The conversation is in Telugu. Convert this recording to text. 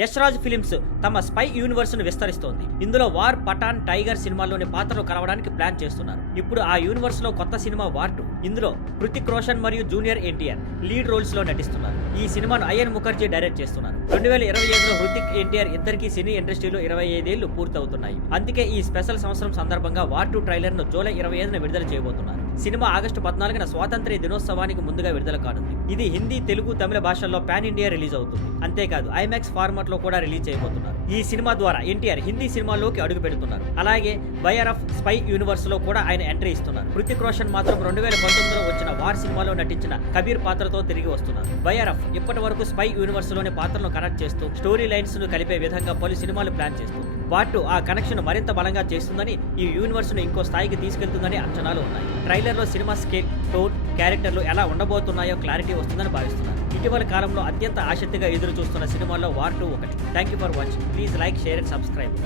యష్ రాజ్ ఫిలిమ్స్ తమ స్పై యూనివర్స్ ను విస్తరిస్తోంది. ఇందులో వార్, పఠాన్, టైగర్ సినిమాల్లోని పాత్రలు కలవడానికి ప్లాన్ చేస్తున్నారు. ఇప్పుడు ఆ యూనివర్స్ లో కొత్త సినిమా వార్ 2. ఇందులో హృతిక్ రోషన్ మరియు జూనియర్ ఎన్టీఆర్ లీడ్ రోల్స్ లో నటిస్తున్నారు. ఈ సినిమాను అయ్యన్ ముఖర్జీ డైరెక్ట్ చేస్తున్నారు. 2025లో హృతిక్, ఎన్టీఆర్ ఇద్దరికి సినీ ఇండస్ట్రీలో 25 ఏళ్లు పూర్తవుతున్నాయి. అందుకే ఈ స్పెషల్ సంవత్సరం సందర్భంగా వార్ 2 ట్రైలర్ ను జూలై 25న విడుదల చేయబోతున్నారు. సినిమా ఆగస్టు 14న స్వాతంత్ర్య దినోత్సవానికి ముందుగా విడుదల కానుంది. ఇది హిందీ, తెలుగు, తమిళ భాషల్లో పాన్ ఇండియా రిలీజ్ అవుతుంది. అంతేకాదు ఐమాక్స్ ఫార్మాట్ లో కూడా రిలీజ్ చేయబోతున్నారు. ఈ సినిమా ద్వారా ఎన్టీఆర్ హిందీ సినిమాల్లోకి అడుగు పెడుతున్నారు. అలాగే బయర్ ఆఫ్ స్పై యూనివర్స్ లో కూడా ఆయన ఎంట్రీ ఇస్తున్నారు. హృతిక్ రోషన్ మాత్రం 2019లో వచ్చిన వార్ సినిమాలో నటించిన కబీర్ పాత్రతో తిరిగి వస్తున్నారు. బయర్ ఆఫ్ ఇప్పటి వరకు స్పై యూనివర్స్ లోని పాత్రలను కనెక్ట్ చేస్తూ స్టోరీ లైన్స్ ను కలిపే విధంగా పలు సినిమాలు ప్లాన్ చేస్తుంది. వార్ 2 ఆ కనెక్షన్ మరింత బలంగా చేస్తుందని, ఈ యూనివర్స్ ను ఇంకో స్థాయికి తీసుకెళ్తుందని అంచనాలు ఉన్నాయి. ట్రైలర్ లో సినిమా స్కేల్, టోన్, క్యారెక్టర్లు ఎలా ఉండబోతున్నాయో క్లారిటీ వస్తుందని భావిస్తున్నారు. ఇటీవల కాలంలో అత్యంత ఆసక్తిగా ఎదురు చూస్తున్న సినిమాల్లో వార్ 2 ఒకటి. Thank you for watching. Please like, share and subscribe.